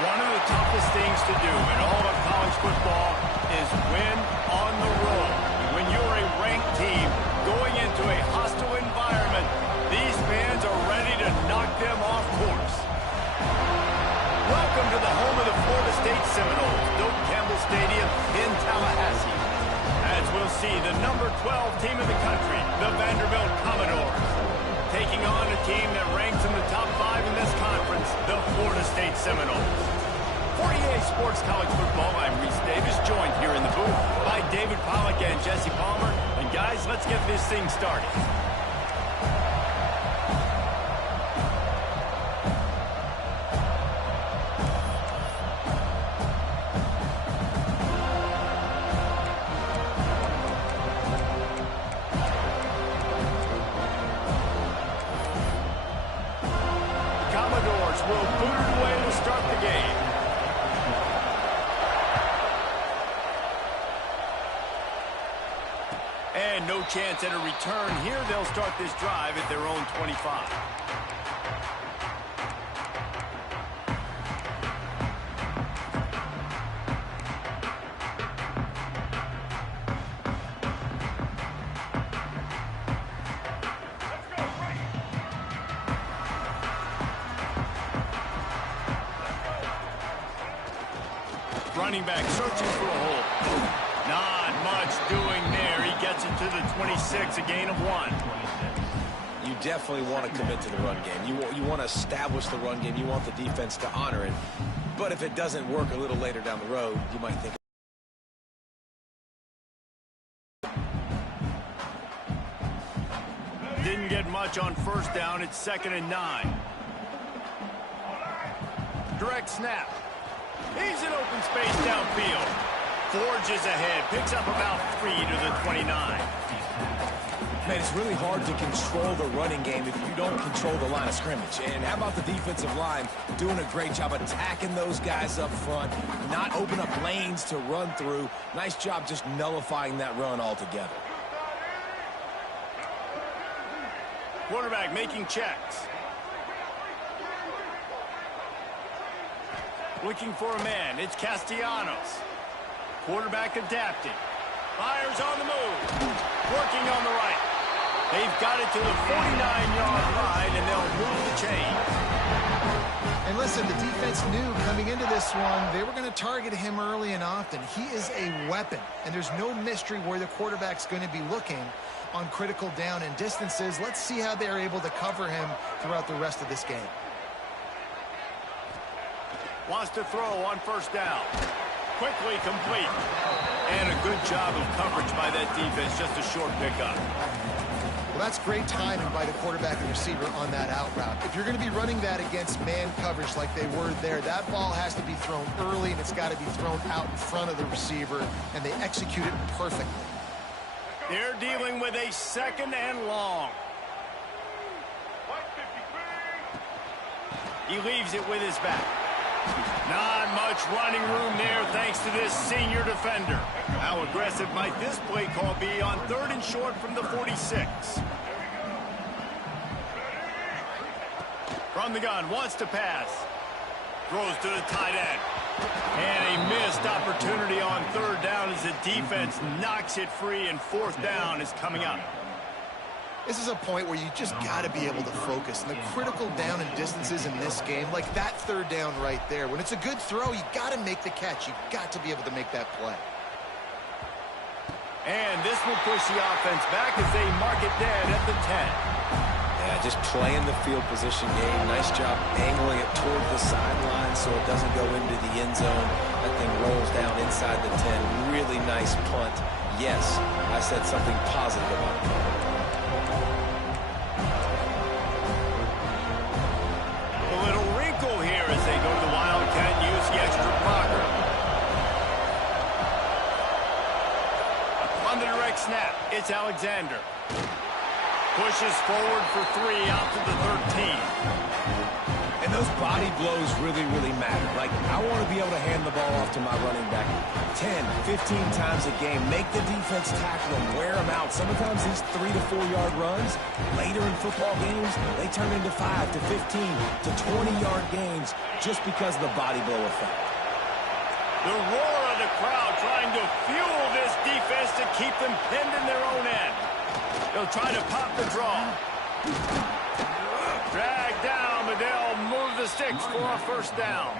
One of the toughest things to do in all of college football is win on the road. When you're a ranked team going into a hostile environment, these fans are ready to knock them off course. Welcome to the home of the Florida State Seminoles, Doak Campbell Stadium in Tallahassee. As we'll see, the number 12 team in the country, the Vanderbilt Commodores, taking on a team that ranks in the top 5 in this conference, the Florida State Seminoles. For EA Sports College Football, I'm Reese Davis, joined here in the booth by David Pollack and Jesse Palmer. And guys, let's get this thing started. Will boot it away to start the game. And no chance at a return here. They'll start this drive at their own 25. running back searching for a hole. Not much doing there. He gets it to the 26, a gain of 1. You definitely want to commit to the run game. You want to establish the run game. You want the defense to honor it. But if it doesn't work a little later down the road, you might think. Didn't get much on first down. It's 2nd and 9. Direct snap. He's in open space downfield. Forges ahead. Picks up about 3 to the 29. Man, it's really hard to control the running game if you don't control the line of scrimmage. And how about the defensive line doing a great job attacking those guys up front, not open up lanes to run through. Nice job just nullifying that run altogether. Quarterback making checks. Looking for a man. It's Castellanos. Quarterback adapting. Fires on the move. Working on the right. They've got it to the 49-yard line, and they'll move the chain. And listen, the defense knew coming into this one, they were going to target him early and often. He is a weapon, and there's no mystery where the quarterback's going to be looking on critical down and distances. Let's see how they're able to cover him throughout the rest of this game. Wants to throw on first down. Quickly complete. And a good job of coverage by that defense. Just a short pickup. Well, that's great timing by the quarterback and receiver on that out route. If you're going to be running that against man coverage like they were there, that ball has to be thrown early, and it's got to be thrown out in front of the receiver, and they execute it perfectly. They're dealing with a 2nd and long. He leaves it with his back. Not much running room there thanks to this senior defender. How aggressive might this play call be on 3rd and short from the 46? From the gun, wants to pass. Throws to the tight end. And a missed opportunity on 3rd down as the defense knocks it free, and 4th down is coming up. This is a point where you just got to be able to focus. And the critical down and distances in this game, like that 3rd down right there, when it's a good throw, you got to make the catch. You've got to be able to make that play. And this will push the offense back as they mark it dead at the 10. Yeah, just playing the field position game. Nice job angling it toward the sideline so it doesn't go into the end zone. That thing rolls down inside the 10. Really nice punt. Yes, I said something positive about it. Snap. It's Alexander. Pushes forward for 3 out to the 13. And those body blows really, really matter. Like, I want to be able to hand the ball off to my running back 10, 15 times a game. Make the defense tackle him, wear him out. Sometimes these 3 to 4 yard runs, later in football games, they turn into 5 to 15 to 20-yard games just because of the body blow effect. The roar of the crowd trying to fuel this defense to keep them pinned in their own end. They'll try to pop the draw. Drag down, but they'll move the sticks for a 1st down.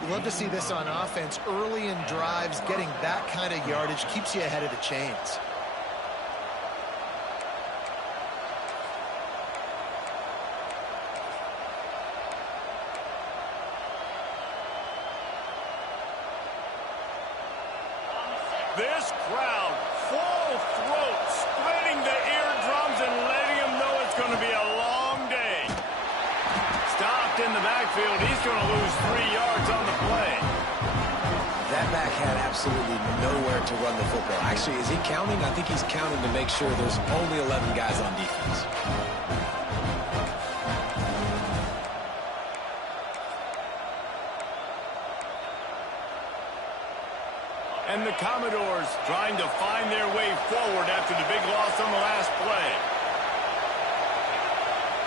You love to see this on offense. Early in drives, getting that kind of yardage keeps you ahead of the chains. This crowd, full throat, splitting the eardrums and letting them know it's going to be a long day. Stopped in the backfield. He's going to lose 3 yards on the play. That back had absolutely nowhere to run the football. Actually, is he counting? I think he's counting to make sure there's only 11 guys on defense. And the Commodores trying to find their way forward after the big loss on the last play.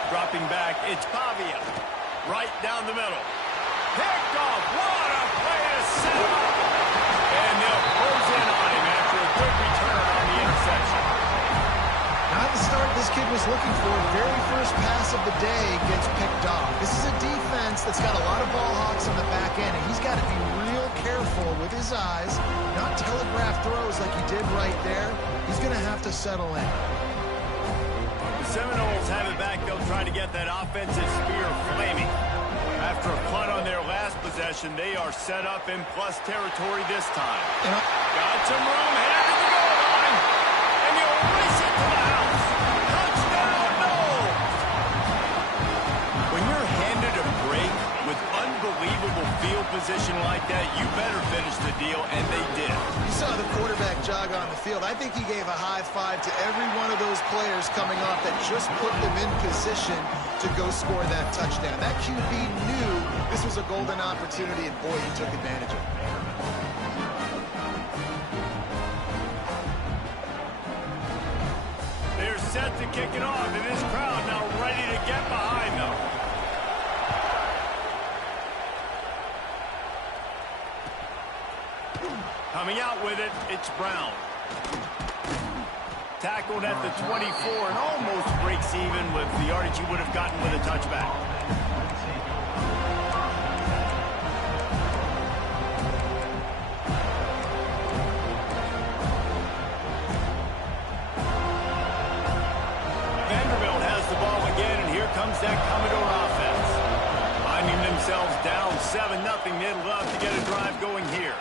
Dropping back, it's Pavia. Right down the middle. Picked off. What a play to set him up. And they'll close in on him after a good return on the interception. Not the start this kid was looking for. Very first pass of the day gets picked off. This is a defense that's got a lot of ball hawks on the back end, and he's got to be real careful with his eyes, not telegraph throws like he did right there. He's going to have to settle in. The Seminoles have it back. They'll try to get that offensive spear flaming. After a punt on their last possession, they are set up in plus territory this time. Got some room, headed to the goal line, and you'll race it to the house. Touchdown, Noles! When you're handed a break with unbelievable field position like that, you better finish the deal, and they did. You saw the quarterback jog on the field. I think he gave a high five to every one of those players coming off that just put them in position to go score that touchdown. That QB knew this was a golden opportunity, and boy, he took advantage of it. They're set to kick it off, and this crowd now ready to get behind them. Coming out with it, it's Brown. Tackled at the 24 and almost breaks even with the yardage he would have gotten with a touchback. Vanderbilt has the ball again, and here comes that Commodore offense. Finding themselves down 7-0, they'd love to get a drive going here.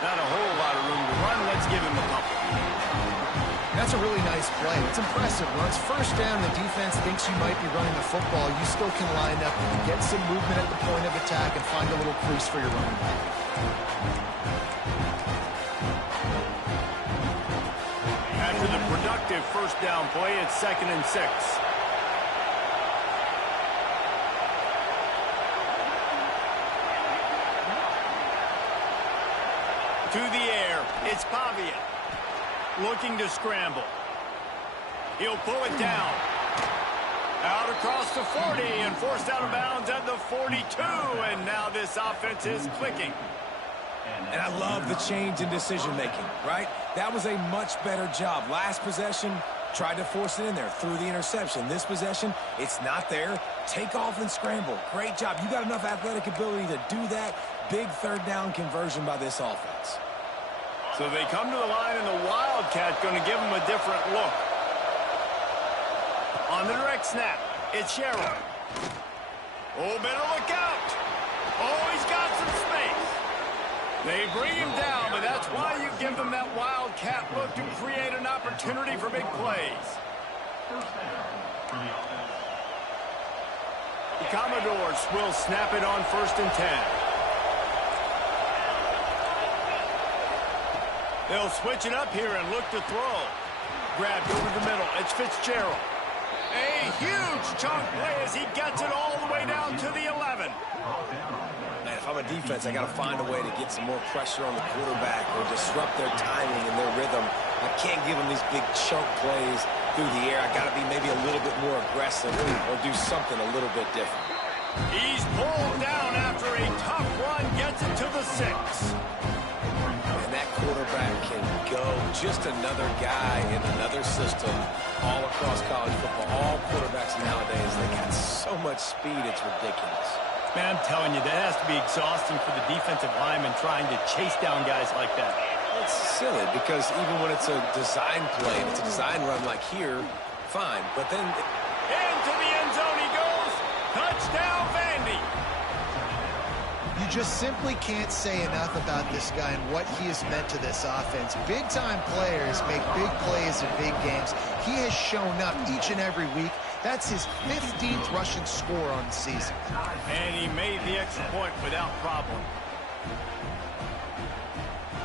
Not a whole lot of room to run. Let's give him a couple. That's a really nice play. It's impressive. When it's first down, the defense thinks you might be running the football. You still can line up, get some movement at the point of attack, and find a little crease for your running back. After the productive first down play, it's 2nd and 6. To the air, it's Pavia. Looking to scramble. He'll pull it down. Out across the 40 and forced out of bounds at the 42. And now this offense is clicking. And I love the change in decision-making, right? That was a much better job. Last possession, tried to force it in there, threw the interception. This possession, it's not there. Take off and scramble. Great job. You got enough athletic ability to do that. Big third down conversion by this offense. So they come to the line, and the Wildcat going to give them a different look. On the direct snap, it's Sherrill. Oh, better look out. Oh, he's got some space. They bring him down, but that's why you give them that Wildcat look to create an opportunity for big plays. The Commodores will snap it on 1st and 10. They'll switch it up here and look to throw. Grabbed over the middle. It's Fitzgerald. A huge chunk play as he gets it all the way down to the 11. Man, if I'm a defense, I got to find a way to get some more pressure on the quarterback or disrupt their timing and their rhythm. I can't give them these big chunk plays through the air. I got to be maybe a little bit more aggressive or do something a little bit different. He's pulled down after a tough run. Gets it to the 6. That quarterback can go. Just another guy in another system all across college football. All quarterbacks nowadays, they got so much speed, it's ridiculous. Man, I'm telling you, that has to be exhausting for the defensive lineman trying to chase down guys like that. It's silly because even when it's a design play and it's a design run like here, fine. But then into the end zone he goes. Touchdown, Vandy. You just simply can't say enough about this guy and what he has meant to this offense. Big-time players make big plays in big games. He has shown up each and every week. That's his 15th rushing score on the season. And he made the extra point without problem.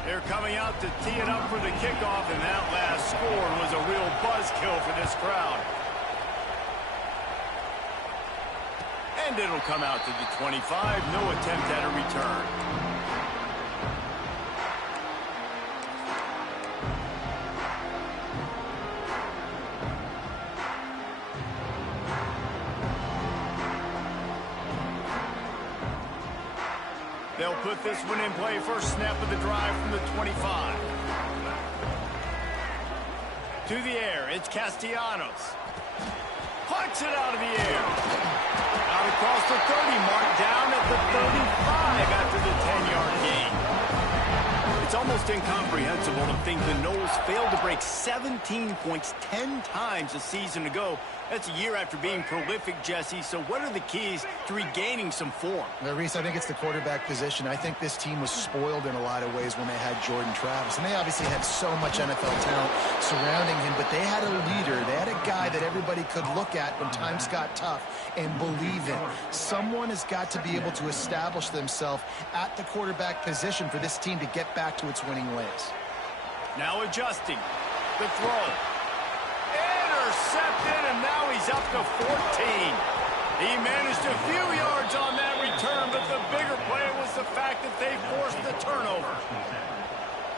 They're coming out to tee it up for the kickoff, and that last score was a real buzzkill for this crowd. And it'll come out to the 25. No attempt at a return. They'll put this one in play. First snap of the drive from the 25. To the air, it's Castellanos. Puts it out of the air. Out across the 30 mark, down at the 35 after the 10-yard gain. It's almost incomprehensible to think the Noles failed to break 17 points 10 times a season ago. That's a year after being prolific, Jesse. So what are the keys to regaining some form? Reese, I think it's the quarterback position. I think this team was spoiled in a lot of ways when they had Jordan Travis. And they obviously had so much NFL talent surrounding him, but they had a leader. They had a guy that everybody could look at when times got tough and believe in. Someone has got to be able to establish themselves at the quarterback position for this team to get back to its winning ways. Now adjusting. The throw. Intercepted, and now he's up to 14. He managed a few yards on that return, but the bigger play was the fact that they forced the turnover.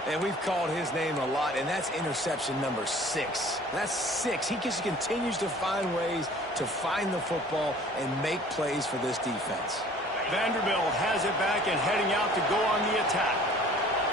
And we've called his name a lot, and that's interception number 6. That's 6. He just continues to find ways to find the football and make plays for this defense. Vanderbilt has it back and heading out to go on the attack.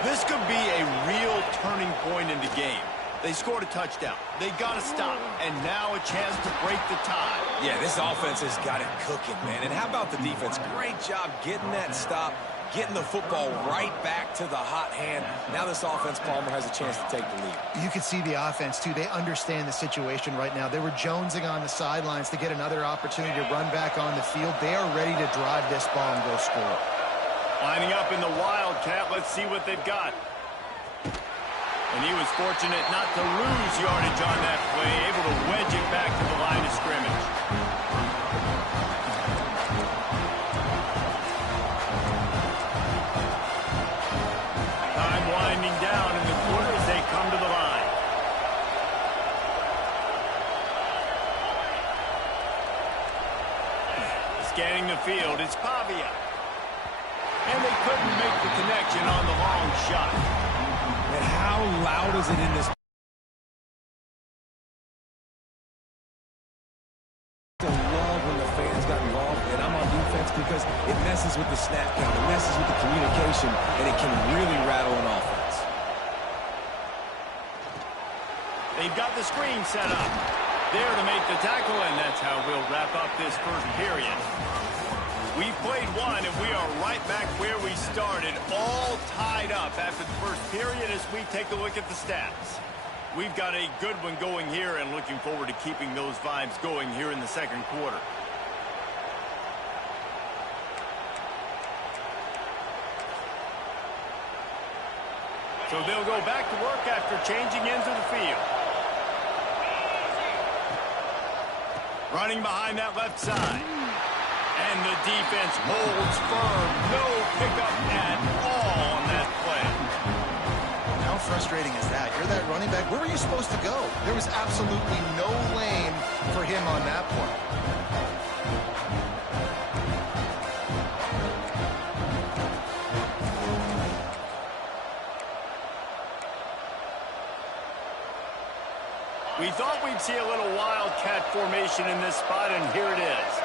This could be a real turning point in the game. They scored a touchdown. They got to stop. And now a chance to break the tie. Yeah, this offense has got it cooking, man. And how about the defense? Great job getting that stop, getting the football right back to the hot hand. Now this offense, Palmer, has a chance to take the lead. You can see the offense, too. They understand the situation right now. They were jonesing on the sidelines to get another opportunity to run back on the field. They are ready to drive this ball and go score. Lining up in the Wildcat. Let's see what they've got. And he was fortunate not to lose yardage on that play, able to wedge it back to the line of scrimmage. Time winding down in the quarter as they come to the line. Scanning the field, it's Pavia. And they couldn't make the connection on the long shot. And how loud is it in this? I love when the fans got involved, and I'm on defense because it messes with the snap count, it messes with the communication, and it can really rattle an offense. They've got the screen set up. There to make the tackle, and that's how we'll wrap up this first period. We've played one, and we are right back where we started, all tied up after the first period as we take a look at the stats. We've got a good one going here and looking forward to keeping those vibes going here in the second quarter. So they'll go back to work after changing into the field. Running behind that left side. And the defense holds firm. No pickup at all on that play. How frustrating is that? You're that running back. Where were you supposed to go? There was absolutely no lane for him on that play. We thought we'd see a little wildcat formation in this spot, and here it is.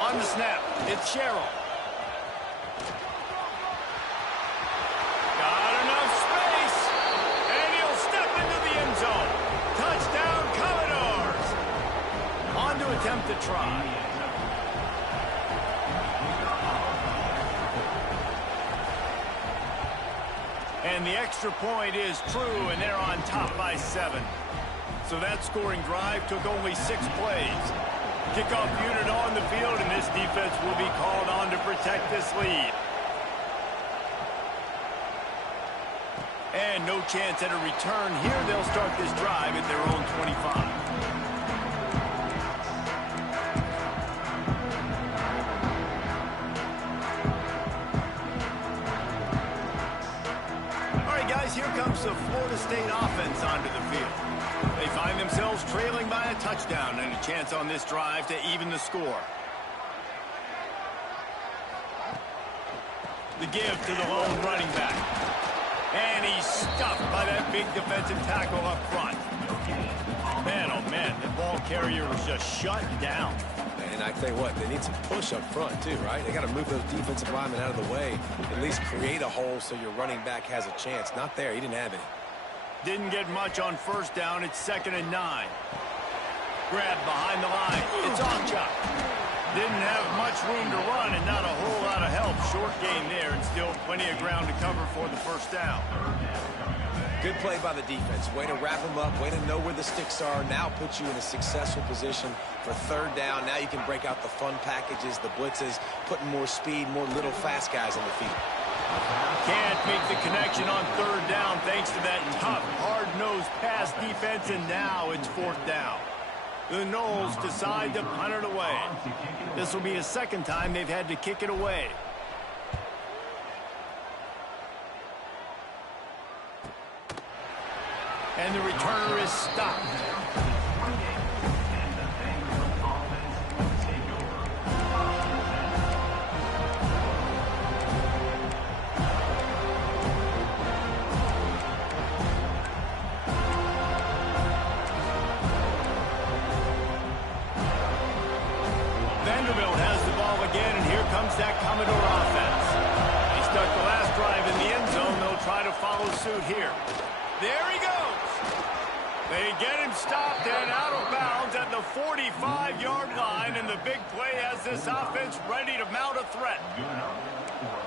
On the snap, it's Sherrill. Got enough space, and he'll step into the end zone. Touchdown, Commodores. On to attempt the try. And the extra point is true, and they're on top by 7. So that scoring drive took only 6 plays. Kickoff unit on the field, and this defense will be called on to protect this lead. And no chance at a return here. They'll start this drive at their own 25. All right, guys, here comes the Florida State offense onto the field. They find themselves trailing by a touchdown and a chance on this drive to even the score. The give to the lone running back. And he's stuffed by that big defensive tackle up front. Man, oh man, the ball carrier was just shut down. And I tell you what, they need some push up front too, right? They got to move those defensive linemen out of the way, at least create a hole so your running back has a chance. Not there, he didn't have any. Didn't get much on first down. It's 2nd and 9. Grab behind the line. It's on chop. Didn't have much room to run and not a whole lot of help. Short game there and still plenty of ground to cover for the first down. Good play by the defense. Way to wrap them up. Way to know where the sticks are. Now put you in a successful position for third down. Now you can break out the fun packages, the blitzes, putting more speed, more little fast guys on the field. Can't make the connection on third down thanks to that tough, hard-nosed pass defense, and now it's fourth down. The Noles decide to punt it away. This will be a second time they've had to kick it away. And the returner is stopped. Vanderbilt has the ball again, and here comes that Commodore offense. They stuck the last drive in the end zone. They'll try to follow suit here. There he goes. They get him stopped and out of bounds at the 45-yard line, and the big play has this offense ready to mount a threat.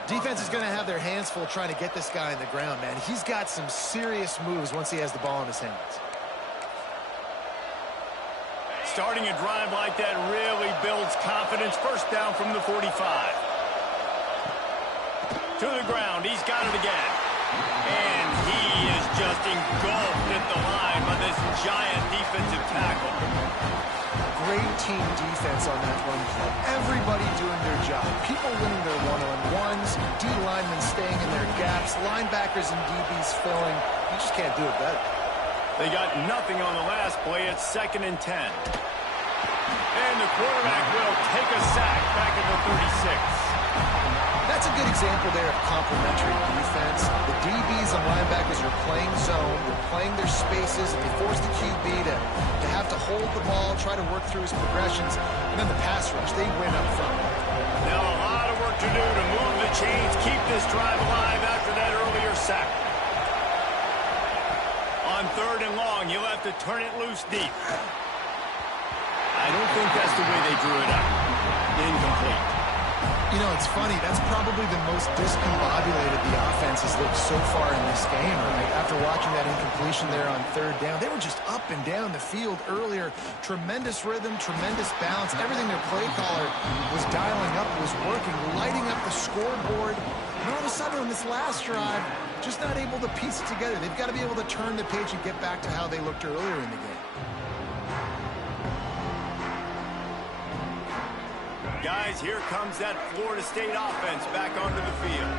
Defense is going to have their hands full trying to get this guy in the ground, man. He's got some serious moves once he has the ball in his hands. Starting a drive like that really builds confidence. First down from the 45. To the ground. He's got it again. And he is just engulfed at the line by this giant defensive tackle. Great team defense on that run play. Everybody doing their job. People winning their one-on-ones, D linemen staying in their gaps, linebackers and DBs filling. You just can't do it better. They got nothing on the last play. It's 2nd and 10. And the quarterback will take a sack back at the 36. That's a good example there of complementary defense. The DBs and linebackers are playing zone. They're playing their spaces, and they force the QB to have to hold the ball, try to work through his progressions. And then the pass rush, they win up front. Now a lot of work to do to move the chains, keep this drive alive after that earlier sack. On 3rd and long, he'll have to turn it loose deep. I don't think that's the way they drew it up. Incomplete. You know, it's funny. That's probably the most discombobulated the offense has looked so far in this game. Right? After watching that incompletion there on 3rd down, they were just up and down the field earlier. Tremendous rhythm, tremendous balance. Everything their play caller was dialing up was working, lighting up the scoreboard. And all of a sudden on this last drive, just not able to piece it together. They've got to be able to turn the page and get back to how they looked earlier in the game. Guys, here comes that Florida State offense back onto the field.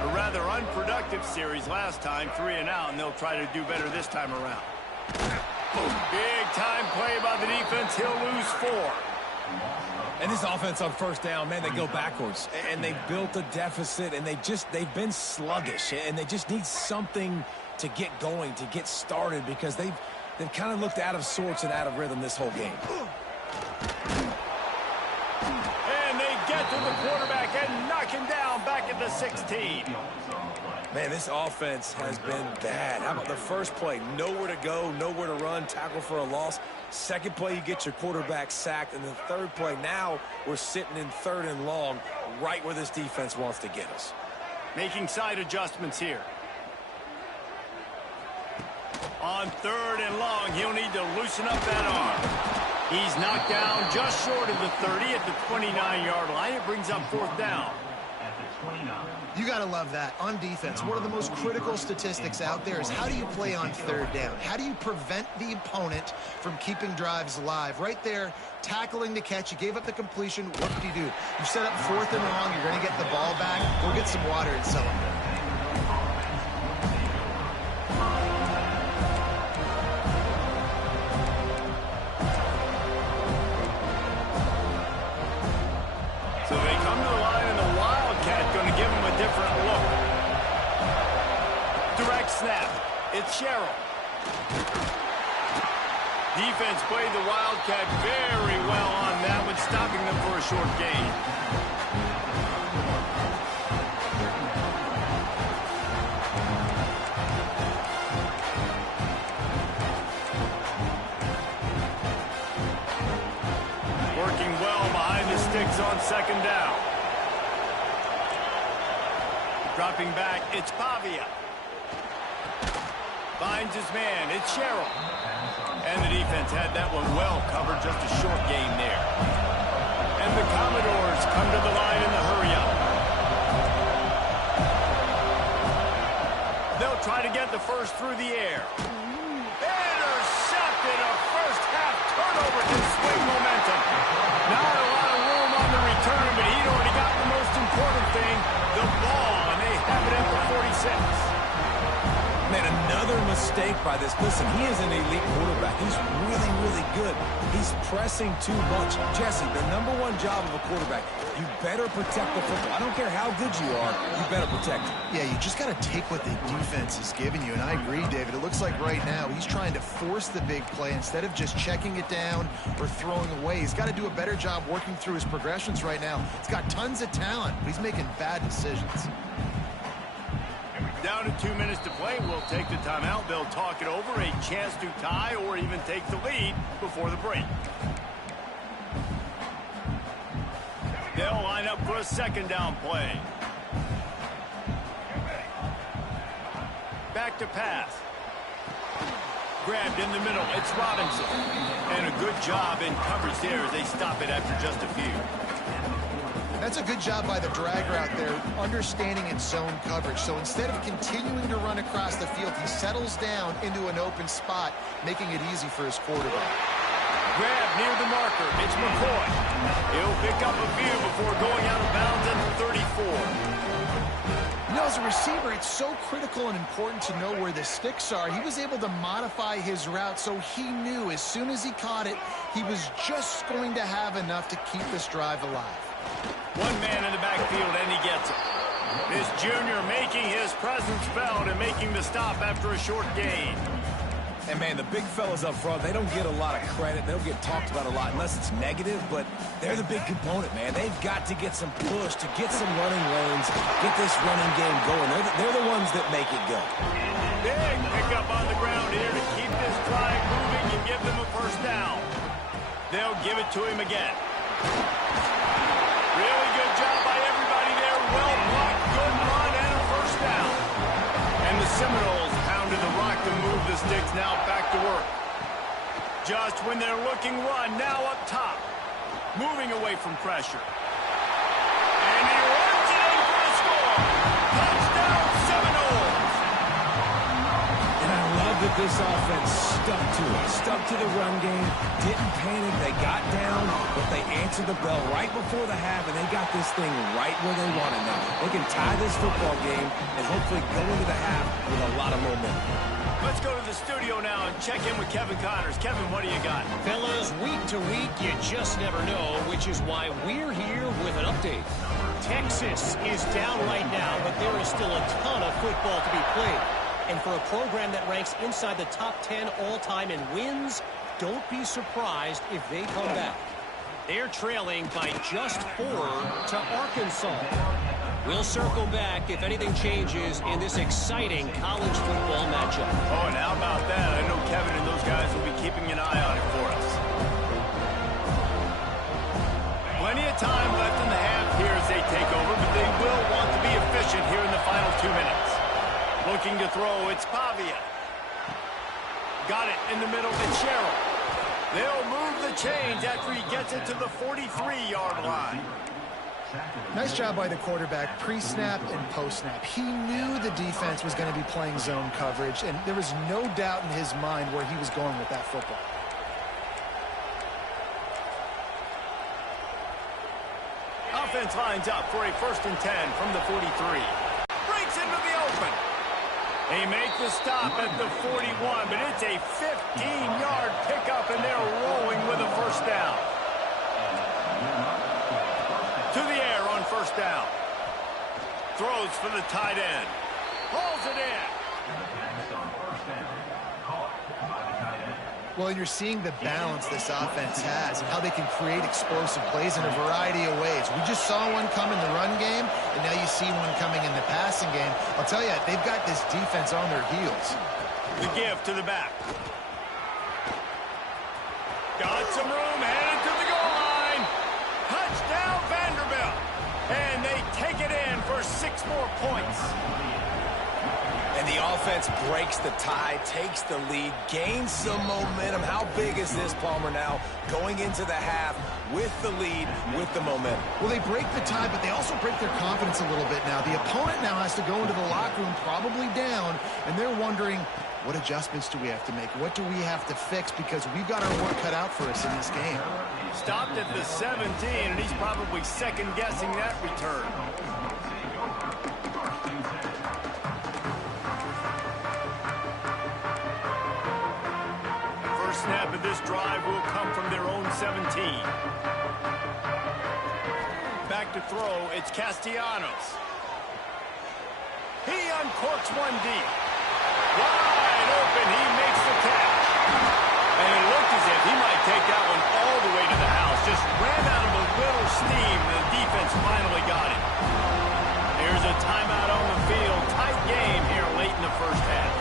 A rather unproductive series last time, 3 and out, and they'll try to do better this time around. Big time play by the defense. He'll lose 4. And this offense on first down, man, they go backwards. And they've built a deficit, and they've been sluggish. And they just need something to get going, to get started, because they've kind of looked out of sorts and out of rhythm this whole game. And they get to the quarterback and knock him down back at the 16. Man, this offense has been bad. How about the first play? Nowhere to go, nowhere to run, tackle for a loss. Second play, you get your quarterback sacked. And the third play, now we're sitting in 3rd and long, right where this defense wants to get us. Making side adjustments here. On 3rd and long, he'll need to loosen up that arm. He's knocked down just short of the 30 at the 29-yard line. It brings up 4th down. You got to love that. On defense, one of the most critical statistics out there is how do you play on 3rd down? How do you prevent the opponent from keeping drives alive? Right there, tackling the catch. You gave up the completion. What did you do? You set up 4th and long. You're going to get the ball back. Go get some water and celebrate. So they come to the line, and the Wildcat going to give them a different look. Direct snap. It's Sherrill. Defense played the Wildcat very well on that one, stopping them for a short gain. sticks on second down. Dropping back, it's Pavia. Finds his man, it's Sherrill. And the defense had that one well covered, just a short gain there. And the Commodores come to the line in the hurry-up. They'll try to get the first through the air. Intercepted, a first-half turnover can swing momentum. Not a lot of room on the return, but he'd already got the most important thing, the ball, and they have it at the 46. Man, another mistake by this. Listen, he is an elite quarterback. He's really, really good. He's pressing too much. Jesse, the number one job of a quarterback, you better protect the football. I don't care how good you are, you better protect it. Yeah, you just got to take what the defense is giving you, and I agree, David. It looks like right now he's trying to force the big play instead of just checking it down or throwing away. He's got to do a better job working through his progressions right now. He's got tons of talent, but he's making bad decisions. Down to 2 minutes to play. We'll take the timeout. They'll talk it over. A chance to tie or even take the lead before the break. They'll line up for a second down play. Back to pass. Grabbed in the middle. It's Robinson. And a good job in coverage there as they stop it after just a few. That's a good job by the drag route there, understanding its zone coverage. So instead of continuing to run across the field, he settles down into an open spot, making it easy for his quarterback. Grab near the marker. It's McCoy. He'll pick up a few before going out of bounds at the 34. You know, as a receiver, it's so critical and important to know where the sticks are. He was able to modify his route so he knew as soon as he caught it, he was just going to have enough to keep this drive alive. One man in the backfield, and he gets it. This junior making his presence felt and making the stop after a short gain. And, man, the big fellas up front, they don't get a lot of credit. They don't get talked about a lot unless it's negative, but they're the big component, man. They've got to get some push, to get some running lanes, get this running game going. They're the ones that make it go. Big pickup on the ground here to keep this drive moving and give them a first down. They'll give it to him again. Really good job by everybody there. Well blocked, good run, and a first down. And the Seminoles pounded the rock to move the sticks now back to work. Just when they're looking run, now up top. Moving away from pressure. And he runs it in for a score. Touchdown, Seminoles. And I love that this offense stuck to it. Stuck to the run game. Didn't panic. They got down, but they answered the bell right before the half, and they got this thing right where they wanted now. They can tie this football game and hopefully go into the half with a lot of momentum. Let's go to the studio now and check in with Kevin Connors. Kevin, what do you got? Fellas, week to week, you just never know, which is why we're here with an update. Texas is down right now, but there is still a ton of football to be played. And for a program that ranks inside the top 10 all-time in wins, don't be surprised if they come back. They're trailing by just 4 to Arkansas. We'll circle back if anything changes in this exciting college football matchup. Oh, and how about that? I know Kevin and those guys will be keeping an eye on it for us. Plenty of time left in the half here as they take over, but they will want to be efficient here in the final 2 minutes. Looking to throw, it's Pavia. Got it in the middle, it's Sherrill. They'll move the chains after he gets it to the 43-yard line. Nice job by the quarterback, pre-snap and post-snap. He knew the defense was going to be playing zone coverage, and there was no doubt in his mind where he was going with that football. Offense lines up for a 1st and 10 from the 43. Breaks into the open. They make the stop at the 41, but it's a 15-yard pickup, and they're rolling with a first down. To the air on first down. Throws for the tight end. Hauls it in. Well, and you're seeing the balance this offense has and how they can create explosive plays in a variety of ways. We just saw one come in the run game, and now you see one coming in the passing game. I'll tell you, they've got this defense on their heels. The give to the back. Got some room, headed to the goal line. Touchdown, 6 more points. And the offense breaks the tie, takes the lead, gains some momentum. How big is this, Palmer, now going into the half with the lead, with the momentum? Well, they break the tie, but they also break their confidence a little bit now. The opponent now has to go into the locker room probably down, and they're wondering, what adjustments do we have to make? What do we have to fix? Because we've got our work cut out for us in this game. Stopped at the 17, and he's probably second-guessing that return. First snap of this drive will come from their own 17. Back to throw, it's Castellanos. He uncorks one deep. Wide open, he makes the catch. And it looked as if he might take that one all the way to the house. Just ran out of a little steam, and the defense finally got him. Here's a timeout on the field. Tight game here late in the first half.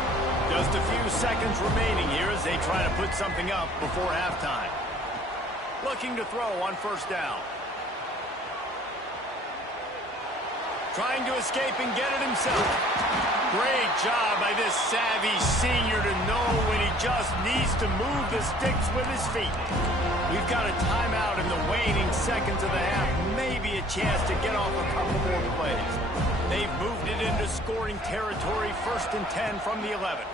Just a few seconds remaining here as they try to put something up before halftime. Looking to throw on first down. Trying to escape and get it himself. Great job by this savvy senior to know when he just needs to move the sticks with his feet. We've got a timeout in the waning seconds of the half. Maybe a chance to get off a couple more plays. They've moved it into scoring territory, 1st and 10 from the 11.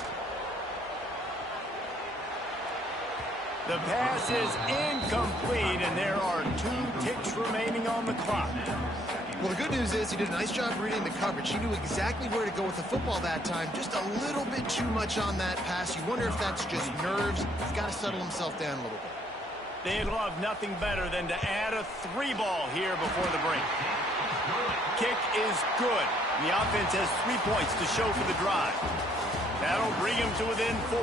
The pass is incomplete, and there are 2 ticks remaining on the clock. Well, the good news is he did a nice job reading the coverage. He knew exactly where to go with the football that time. Just a little bit too much on that pass. You wonder if that's just nerves. He's got to settle himself down a little bit. They'd love nothing better than to add a 3-ball here before the break. Kick is good. The offense has 3 points to show for the drive. That'll bring him to within 4.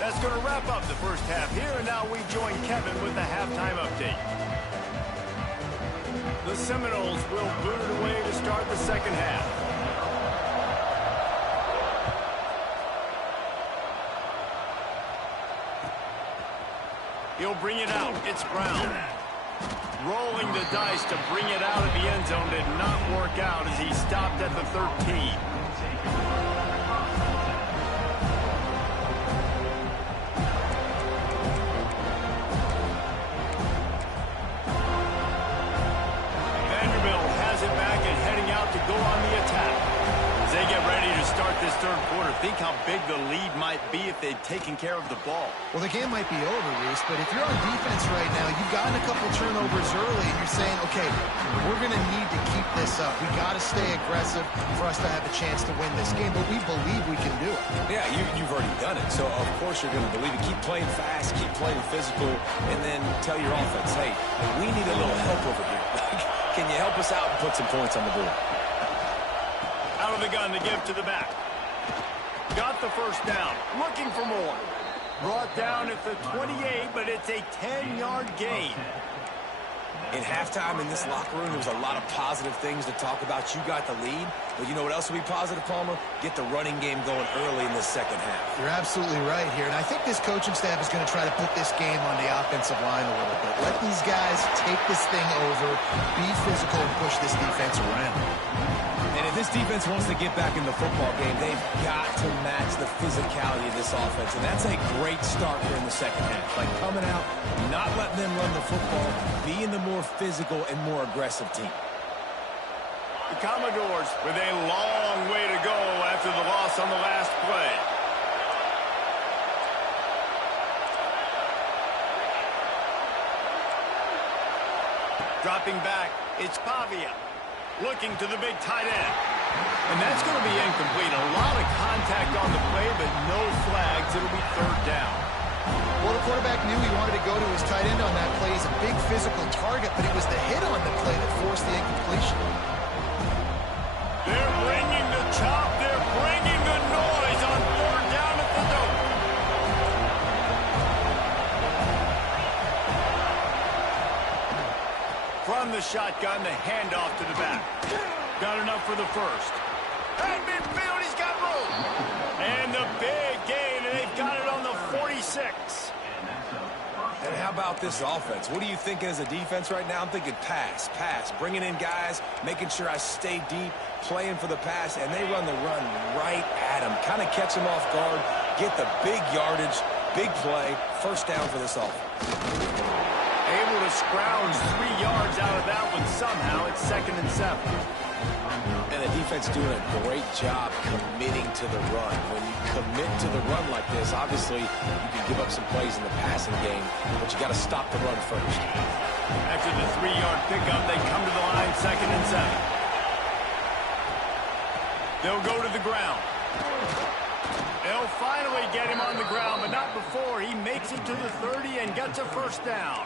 That's going to wrap up the first half here, and now we join Kevin with the halftime update. The Seminoles will boot it away to start the second half. He'll bring it out. It's Brown. Rolling the dice to bring it out of the end zone did not work out as he stopped at the 13. To go on the attack. As they get ready to start this third quarter, think how big the lead might be if they'd taken care of the ball. Well, the game might be over, Reese, but if you're on defense right now, you've gotten a couple turnovers early, and you're saying, okay, we're going to need to keep this up. We got to stay aggressive for us to have a chance to win this game, but we believe we can do it. Yeah, you've already done it, so of course you're going to believe it. Keep playing fast, keep playing physical, and then tell your offense, hey, we need a little help over here. Can you help us out and put some points on the board? Out of the gun to give to the back. Got the first down. Looking for more. Brought down at the 28, but it's a 10-yard gain. In halftime in this locker room, there was a lot of positive things to talk about. You got the lead, but you know what else will be positive, Palmer? Get the running game going early in the second half. You're absolutely right here, and I think this coaching staff is going to try to put this game on the offensive line a little bit. Let these guys take this thing over, be physical, and push this defense around. And if this defense wants to get back in the football game, they've got to match the physicality of this offense. And that's a great start here in the second half. Like coming out, not letting them run the football, being the more physical and more aggressive team. The Commodores with a long way to go after the loss on the last play. Dropping back, it's Pavia. Looking to the big tight end. And that's going to be incomplete. A lot of contact on the play, but no flags. It'll be third down. Well, the quarterback knew he wanted to go to his tight end on that play. He's a big physical target, but it was the hit on the play that forced the incompletion. They're bringing the chop. They're bringing the noise on third down at the dope. From the shotgun, the handoff to the back. Got enough for the first. At midfield, he's got room. And the big gain, and they've got it on the 46. And how about this offense? What are you thinking as a defense right now? I'm thinking pass, bringing in guys, making sure I stay deep, playing for the pass, and they run the run right at him. Kind of catch him off guard, get the big yardage, big play, first down for this offense. Able to scrounge 3 yards out of that one somehow. It's 2nd and 7. And the defense doing a great job committing to the run. When you commit to the run like this, obviously you can give up some plays in the passing game, but you got to stop the run first. After the 3-yard pickup, they come to the line, 2nd and 7. They'll go to the ground. They'll finally get him on the ground, but not before he makes it to the 30 and gets a first down.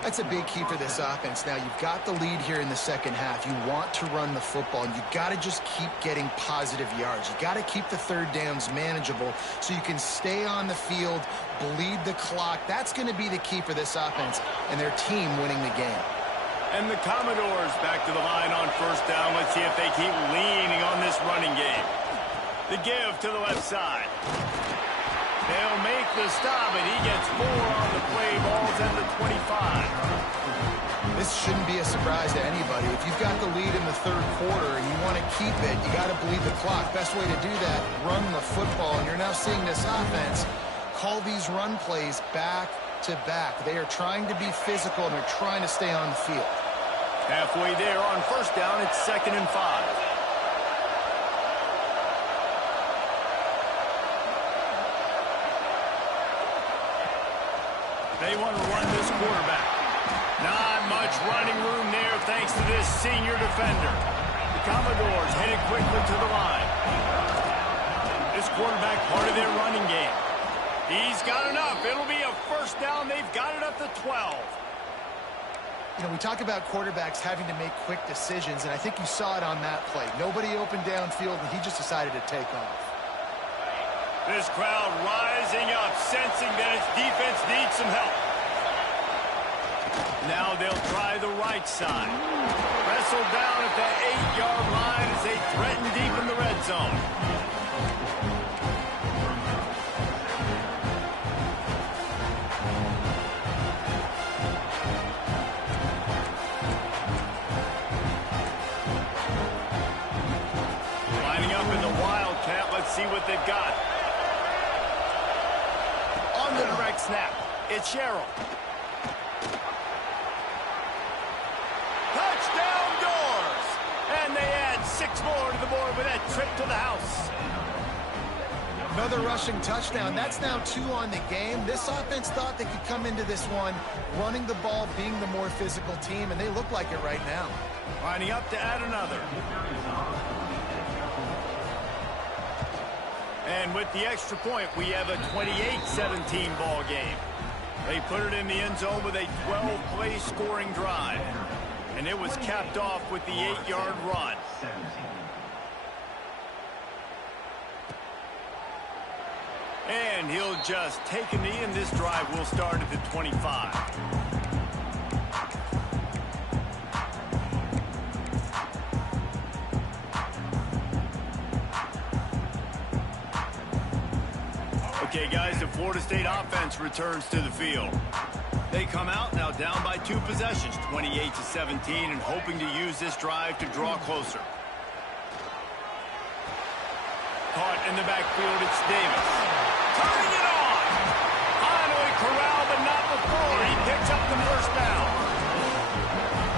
That's a big key for this offense. Now, you've got the lead here in the second half. You want to run the football, and you've got to just keep getting positive yards. You've got to keep the third downs manageable so you can stay on the field, bleed the clock. That's going to be the key for this offense and their team winning the game. And the Commodores back to the line on first down. Let's see if they keep leaning on this running game. The give to the left side. They'll make the stop, and he gets 4 on the play. Ball's at the 25. This shouldn't be a surprise to anybody. If you've got the lead in the third quarter and you want to keep it, you got to bleed the clock. Best way to do that, run the football. And you're now seeing this offense call these run plays back to back. They are trying to be physical, and they're trying to stay on the field. Halfway there on first down, it's 2nd and 5. They want to run this quarterback. Not much running room there thanks to this senior defender. The Commodores headed quickly to the line. This quarterback part of their running game. He's got enough. It'll be a first down. They've got it up to 12. You know, we talk about quarterbacks having to make quick decisions, and I think you saw it on that play. Nobody opened downfield, and he just decided to take off. This crowd rising up, sensing that its defense needs some help. Now they'll try the right side. Wrestled down at the 8-yard line as they threaten deep in the red zone. Lining up in the Wildcat, let's see what they've got. On the direct snap, it's Sherrill. Touchdown Doors! And they add 6 more to the board with that trip to the house. Another rushing touchdown. That's now 2 on the game. This offense thought they could come into this one running the ball, being the more physical team, and they look like it right now. Lining up to add another. And with the extra point, we have a 28-17 ball game. They put it in the end zone with a 12-play scoring drive. And it was capped off with the 8-yard run. And he'll just take a knee, and this drive will start at the 25. Okay, guys, the Florida State offense returns to the field. They come out now down by 2 possessions, 28-17, and hoping to use this drive to draw closer. Caught in the backfield, it's Davis. Turning it on! Finally corralled, but not before. He picks up the first down.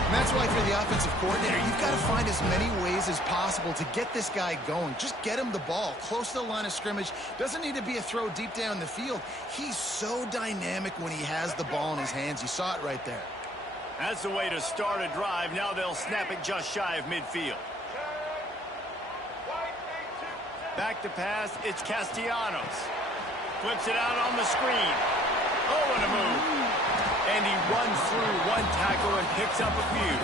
And that's why for the offensive coordinator, you've got to find as many ways as possible to get this guy going. Just get him the ball close to the line of scrimmage. Doesn't need to be a throw deep down the field. He's so dynamic when he has the ball in his hands. You saw it right there. That's the way to start a drive. Now they'll snap it just shy of midfield. Back to pass, it's Castellanos. Flips it out on the screen. Oh, and a move. And he runs through 1 tackle and picks up a few.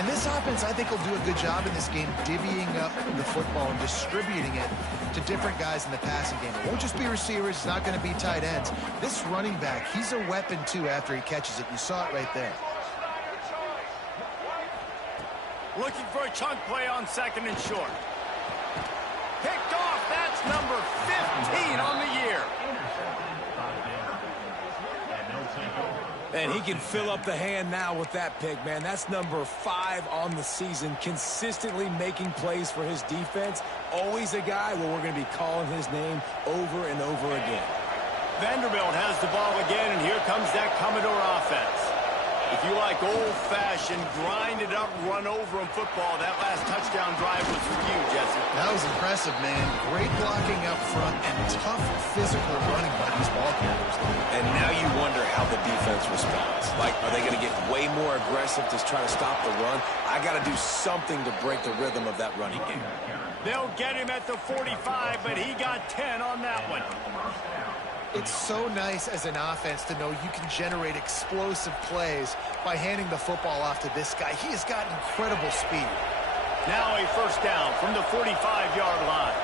And this offense, I think, will do a good job in this game divvying up the football and distributing it to different guys in the passing game. It won't just be receivers. It's not going to be tight ends. This running back, he's a weapon, too, after he catches it. You saw it right there. Looking for a chunk play on 2nd and short. Picked off. That's number 15 on the year. And he can fill up the hand now with that pick, man. That's number 5 on the season, consistently making plays for his defense. Always a guy where we're going to be calling his name over and over again. Vanderbilt has the ball again, and here comes that Commodore offense. If you like old-fashioned, grind-it-up, run-over-'em football, that last touchdown drive was for you, Jesse. That was impressive, man. Great blocking up front and tough physical running by these ball carriers. And now you wonder how the defense responds. Like, are they going to get way more aggressive to try to stop the run? I got to do something to break the rhythm of that running game. They'll get him at the 45, but he got 10 on that one. It's so nice as an offense to know you can generate explosive plays by handing the football off to this guy. He has got incredible speed. Now a first down from the 45-yard line.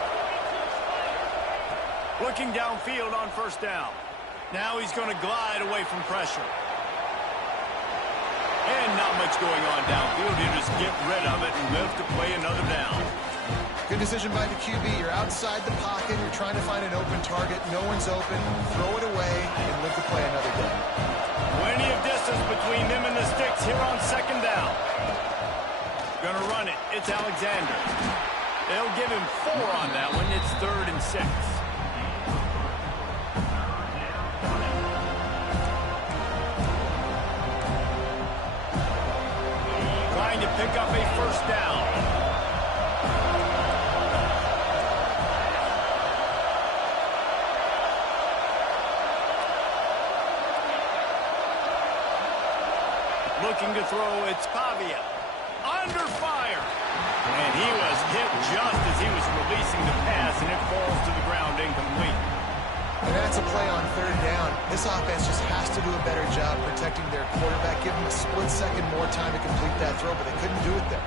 Looking downfield on first down. Now he's going to glide away from pressure. And not much going on downfield. He'll just get rid of it and live to play another down. Good decision by the QB. You're outside the pocket. You're trying to find an open target. No one's open. Throw it away and live to play another day. Plenty of distance between them and the sticks here on second down. Gonna run it. It's Alexander. They'll give him 4 on that one. It's 3rd and 6. Trying to pick up a first down. Looking to throw, it's Pavia. Under fire. And he was hit just as he was releasing the pass, and it falls to the ground incomplete. And that's a play on 3rd down. This offense just has to do a better job protecting their quarterback. Give him a split second more time to complete that throw, but they couldn't do it there.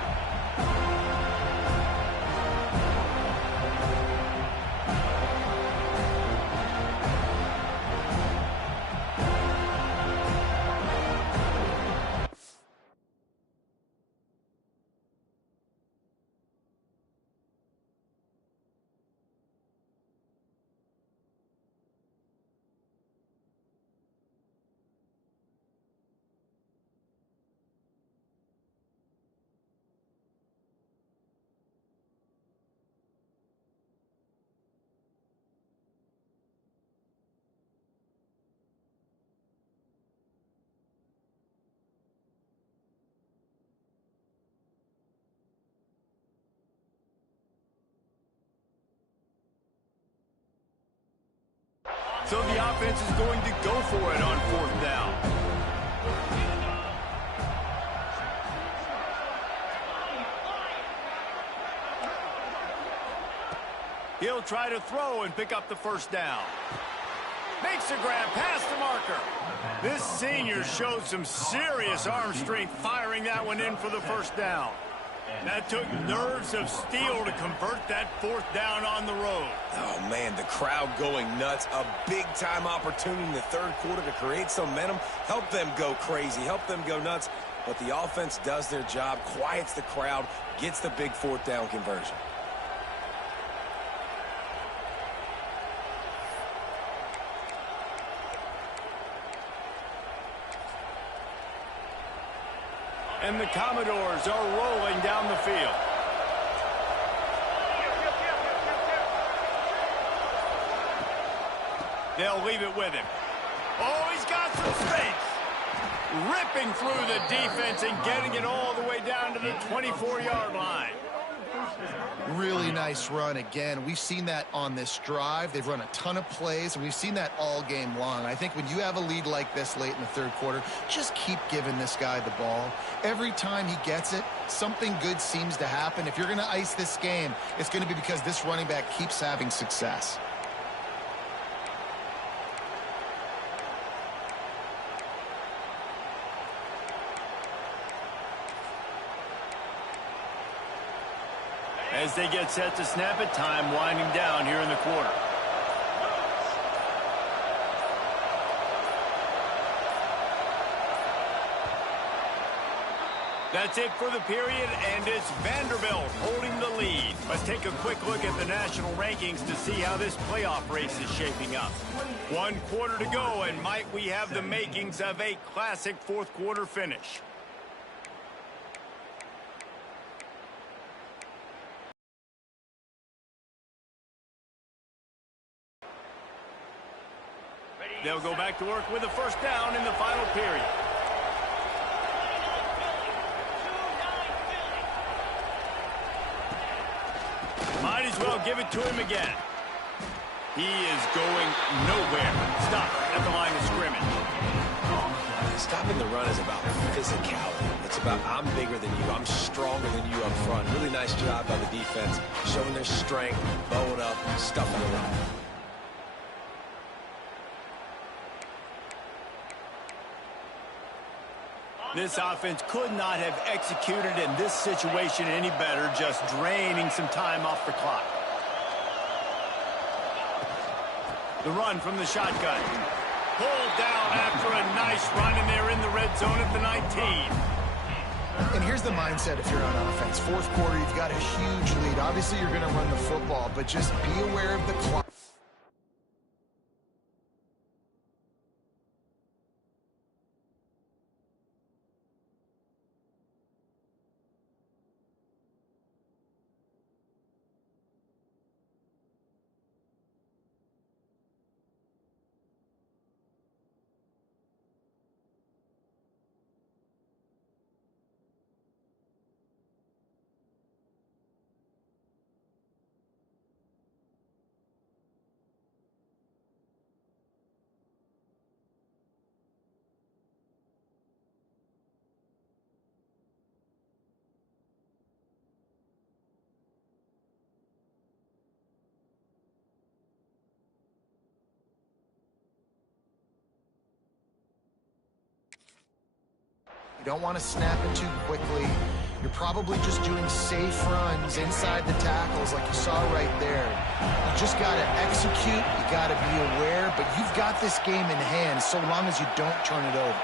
So the offense is going to go for it on 4th down. He'll try to throw and pick up the first down. Makes a grab past the marker. This senior showed some serious arm strength firing that one in for the first down. That took nerves of steel to convert that 4th down on the road. Oh, man, the crowd going nuts. A big-time opportunity in the 3rd quarter to create some momentum. Help them go crazy. Help them go nuts. But the offense does their job, quiets the crowd, gets the big 4th down conversion. And the Commodores are rolling down the field. They'll leave it with him. Oh, he's got some space. Ripping through the defense and getting it all the way down to the 24-yard line. Really nice run again. We've seen that on this drive. They've run a ton of plays, and we've seen that all game long. I think when you have a lead like this late in the 3rd quarter, just keep giving this guy the ball. Every time he gets it, something good seems to happen. If you're going to ice this game, it's going to be because this running back keeps having success. As they get set to snap it, time winding down here in the quarter. That's it for the period, and it's Vanderbilt holding the lead. Let's take a quick look at the national rankings to see how this playoff race is shaping up. 1 quarter to go, and might we have the makings of a classic fourth quarter finish. They'll go back to work with a first down in the final period. Might as well give it to him again. He is going nowhere. Stop at the line of scrimmage. Stopping the run is about physicality. It's about I'm bigger than you. I'm stronger than you up front. Really nice job by the defense, showing their strength, bowing up, stuffing the run. This offense could not have executed in this situation any better, just draining some time off the clock. The run from the shotgun. Pulled down after a nice run, and they're in the red zone at the 19. And here's the mindset if you're on offense. Fourth quarter, you've got a huge lead. Obviously, you're going to run the football, but just be aware of the clock. You don't want to snap it too quickly. You're probably just doing safe runs inside the tackles like you saw right there. You just got to execute. You got to be aware, but you've got this game in hand so long as you don't turn it over.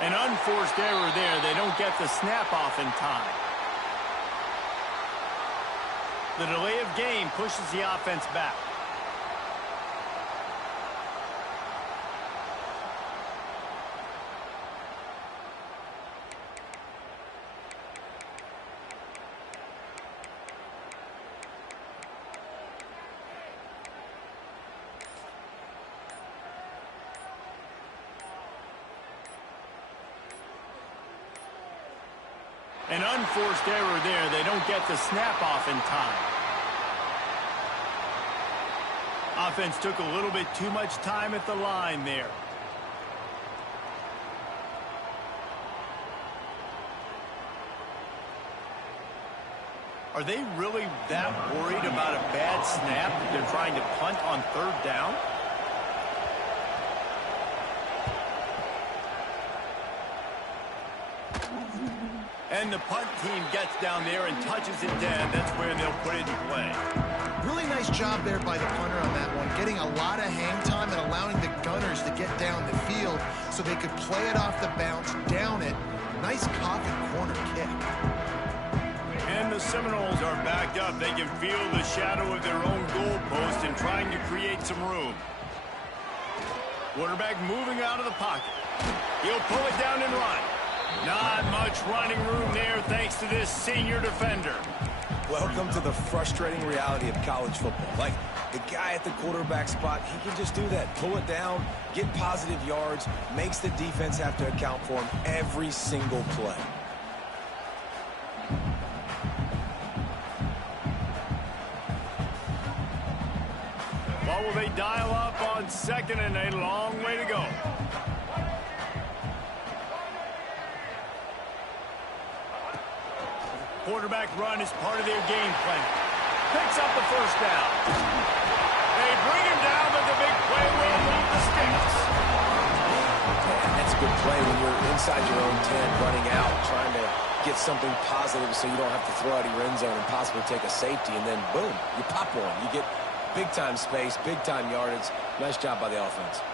An unforced error there. They don't get the snap off in time. The delay of game pushes the offense back. An unforced error there. They don't get the snap off in time. Offense took a little bit too much time at the line there. Are they really that worried about a bad snap that they're trying to punt on third down? And the punt team gets down there and touches it dead. That's where they'll put it in play. Really nice job there by the punter on that one, getting a lot of hang time and allowing the gunners to get down the field so they could play it off the bounce, down it. Nice coffin corner kick. And the Seminoles are backed up. They can feel the shadow of their own goalpost and trying to create some room. Quarterback moving out of the pocket. He'll pull it down and run. Not much running room there thanks to this senior defender. Welcome to the frustrating reality of college football. Like, the guy at the quarterback spot, he can just do that. Pull it down, get positive yards, makes the defense have to account for him every single play. What will they dial up on second and a long way to go? quarterback run is part of their game plan. Picks up the first down. They bring him down, but the big play will move the sticks. That's a good play when you're inside your own 10, running out, trying to get something positive so you don't have to throw out of your end zone and possibly take a safety, and then, boom, you pop one. You get big-time space, big-time yardage. Nice job by the offense.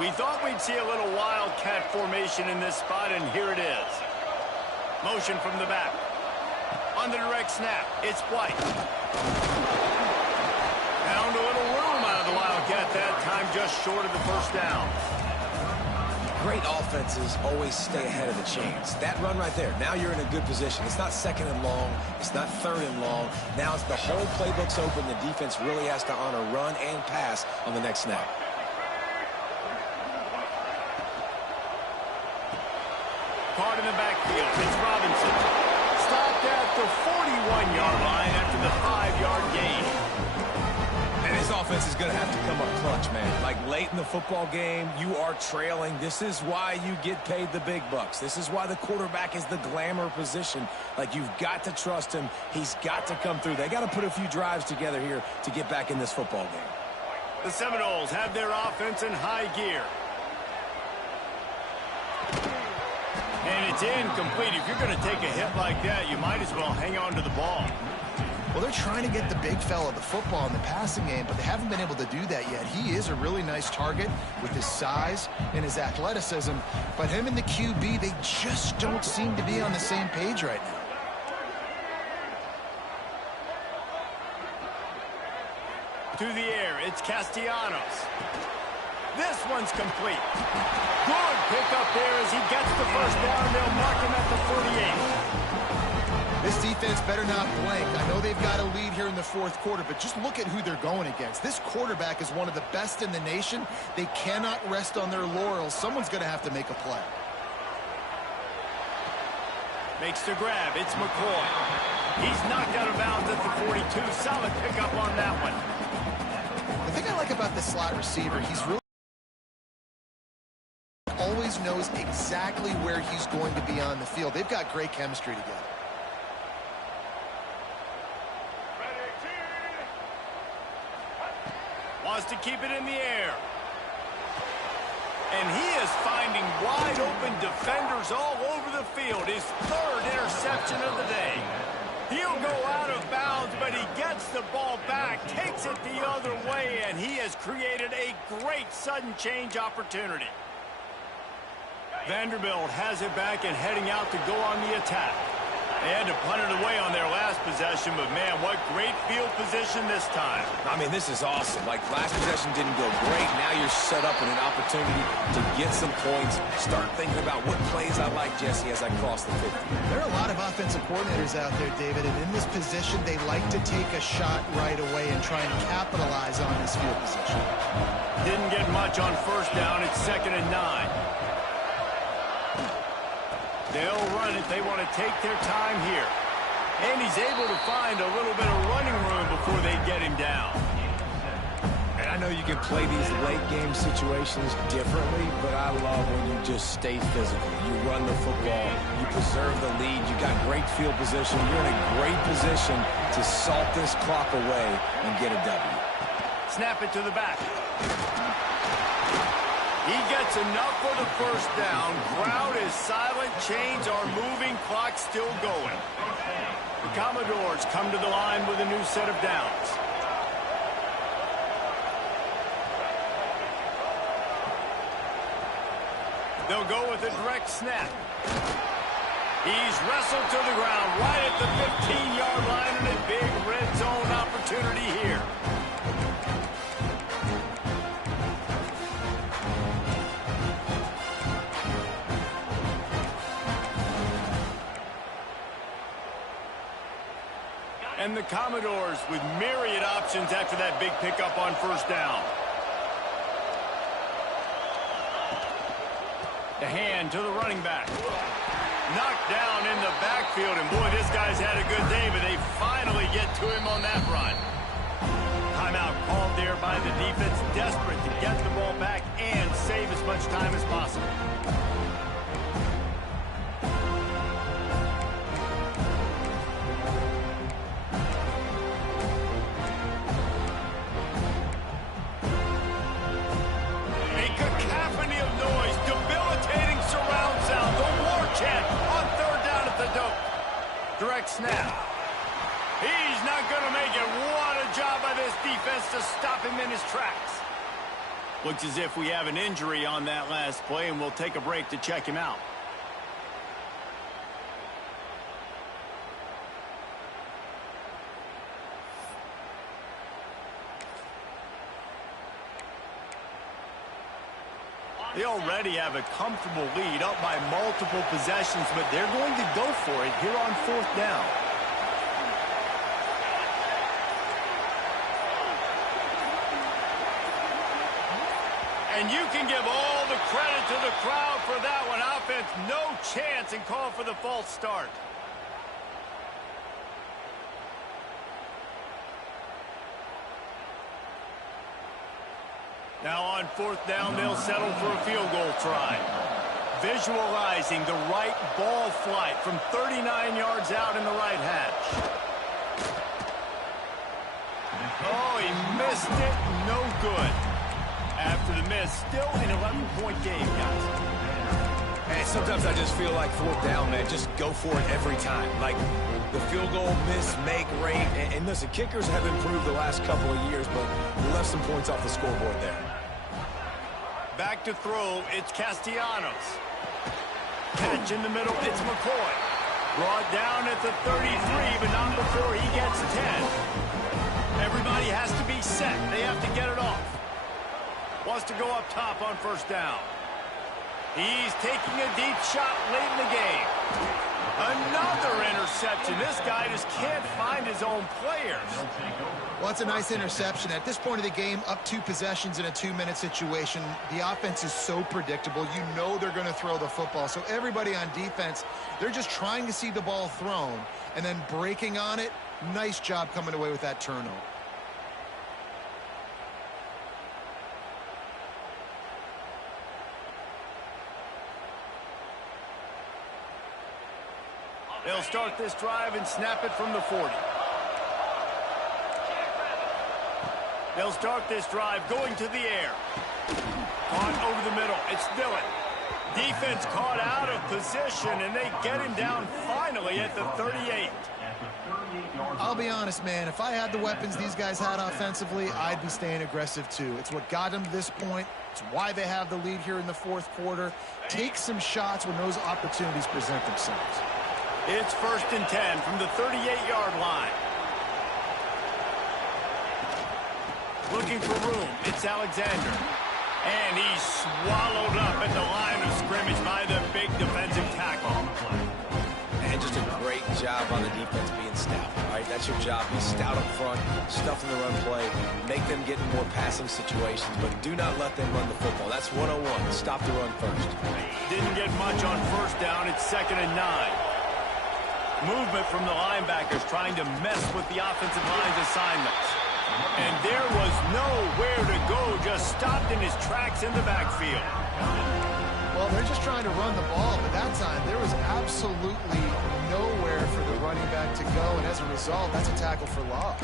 We thought we'd see a little wildcat formation in this spot, and here it is. Motion from the back. On the direct snap, it's White. Found a little room out of the wildcat that time, just short of the first down. Great offenses always stay ahead of the chains. That run right there, now you're in a good position. It's not second and long. It's not third and long. Now it's the whole playbook's open. The defense really has to honor run and pass on the next snap. Caught in the backfield. It's Robinson. Stopped at the 41-yard line after the 5-yard gain. And his offense is going to have to come up clutch, man. Like late in the football game, you are trailing. This is why you get paid the big bucks. This is why the quarterback is the glamour position. Like, you've got to trust him. He's got to come through. They got to put a few drives together here to get back in this football game. The Seminoles have their offense in high gear. And it's incomplete. If you're going to take a hit like that, you might as well hang on to the ball. Well, they're trying to get the big fella the football in the passing game, but they haven't been able to do that yet. He is a really nice target with his size and his athleticism, but him and the QB, they just don't seem to be on the same page right now. To the air, it's Castellanos. This one's complete. Good pickup there as he gets the first down. They'll mark him at the 48. This defense better not blank. I know they've got a lead here in the fourth quarter, but just look at who they're going against. This quarterback is one of the best in the nation. They cannot rest on their laurels. Someone's going to have to make a play. Makes the grab. It's McCoy. He's knocked out of bounds at the 42. Solid pickup on that one. The thing I like about this slot receiver, he's really always knows exactly where he's going to be on the field. They've got great chemistry together. Wants to keep it in the air. And he is finding wide open defenders all over the field. His third interception of the day. He'll go out of bounds, but he gets the ball back, takes it the other way, and he has created a great sudden change opportunity. Vanderbilt has it back and heading out to go on the attack. They had to punt it away on their last possession, but man, what great field position this time. I mean, this is awesome. Like, last possession didn't go great. Now you're set up with an opportunity to get some points. Start thinking about what plays I like, Jesse, as I cross the 50. There are a lot of offensive coordinators out there, David, and in this position, they like to take a shot right away and try and capitalize on this field position. Didn't get much on first down. It's 2nd and 9. They'll run it. They want to take their time here. And he's able to find a little bit of running room before they get him down. And I know you can play these late-game situations differently, but I love when you just stay physical. You run the football. You preserve the lead. You got great field position. You're in a great position to salt this clock away and get a W. Snap it to the back. He gets enough for the first down. Crowd is silent. Chains are moving. Clock still going. The Commodores come to the line with a new set of downs. They'll go with a direct snap. He's wrestled to the ground right at the 15-yard line, and a big red zone opportunity here. And the Commodores with myriad options after that big pickup on first down. The hand to the running back. Knocked down in the backfield, and boy, this guy's had a good day, but they finally get to him on that run. Timeout called there by the defense, desperate to get the ball back and save as much much time as possible. A cacophony of noise, debilitating surround sound, the war chant on third down at the dope. Direct snap. He's not going to make it. What a job by this defense to stop him in his tracks. Looks as if we have an injury on that last play, and we'll take a break to check him out. They already have a comfortable lead up by multiple possessions, but they're going to go for it here on fourth down. And you can give all the credit to the crowd for that one. Offense, no chance, and call for the false start. Now on fourth down, they'll settle for a field goal try. Visualizing the right ball flight from 39 yards out in the right hatch. Oh, he missed it. No good. After the miss, still an 11-point game, guys. And sometimes I just feel like fourth down, man, just go for it every time. Like the field goal miss, make, rate. And listen, kickers have improved the last couple of years, but we left some points off the scoreboard there. Back to throw, it's Castellanos. Catch in the middle, it's McCoy. Brought down at the 33, but not before he gets 10. Everybody has to be set. They have to get it off. Wants to go up top on first down. He's taking a deep shot late in the game. Another interception. This guy just can't find his own players. Well, it's a nice interception. At this point of the game, up 2 possessions in a 2-minute situation, the offense is so predictable. You know they're going to throw the football. So everybody on defense, they're just trying to see the ball thrown and then breaking on it. Nice job coming away with that turnover. They'll start this drive and snap it from the 40. They'll start this drive going to the air. Caught over the middle. It's Dillon. Defense caught out of position, and they get him down finally at the 38. I'll be honest, man. If I had the weapons these guys had offensively, I'd be staying aggressive too. It's what got them to this point. It's why they have the lead here in the fourth quarter. Take some shots when those opportunities present themselves. It's 1st and 10 from the 38-yard line. Looking for room. It's Alexander. And he's swallowed up at the line of scrimmage by the big defensive tackle. And just a great job on the defense being stout. All right, that's your job. Be stout up front, stuff in the run play, make them get in more passing situations, but do not let them run the football. That's 101. Stop the run first. Didn't get much on first down. It's 2nd and 9. Movement from the linebackers trying to mess with the offensive line's assignments. And there was nowhere to go, just stopped in his tracks in the backfield. Well, they're just trying to run the ball, but that time there was absolutely nowhere for the running back to go, and as a result, that's a tackle for loss.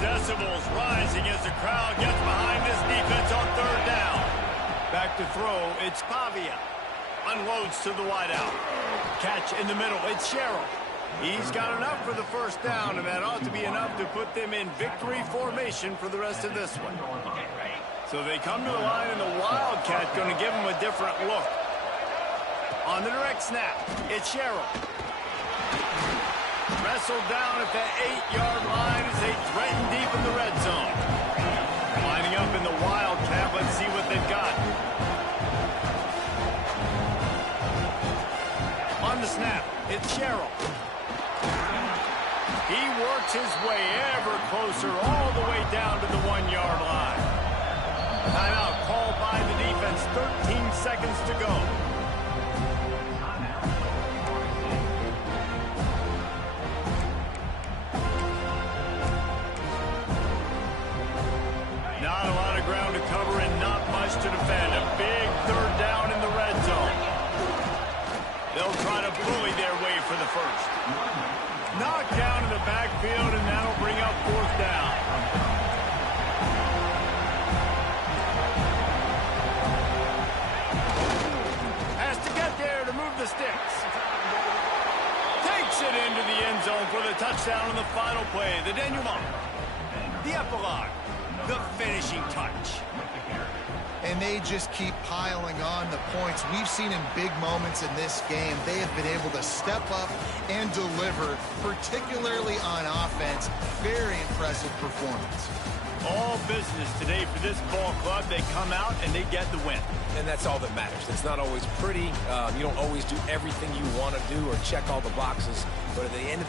Decibels rising as the crowd gets behind this defense on third down. Back to throw, it's Pavia. Unloads to the wideout. Catch in the middle, it's Sherrill. He's got enough for the first down, and that ought to be enough to put them in victory formation for the rest of this one. So they come to the line, and the Wildcat going to give them a different look. On the direct snap, it's Sherrill. Wrestled down at the 8-yard line as they threaten deep in the red zone. Lining up in the Wildcat, let's see what they've got. On the snap, it's Sherrill. He works his way ever closer all the way down to the 1-yard line. Timeout called by the defense, 13 seconds to go. much to defend. A big third down in the red zone. They'll try to bully their way for the first. Knocked down in the backfield, and that'll bring up fourth down. Has to get there to move the sticks. Takes it into the end zone for the touchdown on the final play. The denouement. The epilogue. The finishing touch. And they just keep piling on the points. We've seen in big moments in this game, they have been able to step up and deliver, particularly on offense. Very impressive performance. All business today for this ball club. They come out and they get the win. And that's all that matters. It's not always pretty. You don't always do everything you want to do or check all the boxes. But at the end of the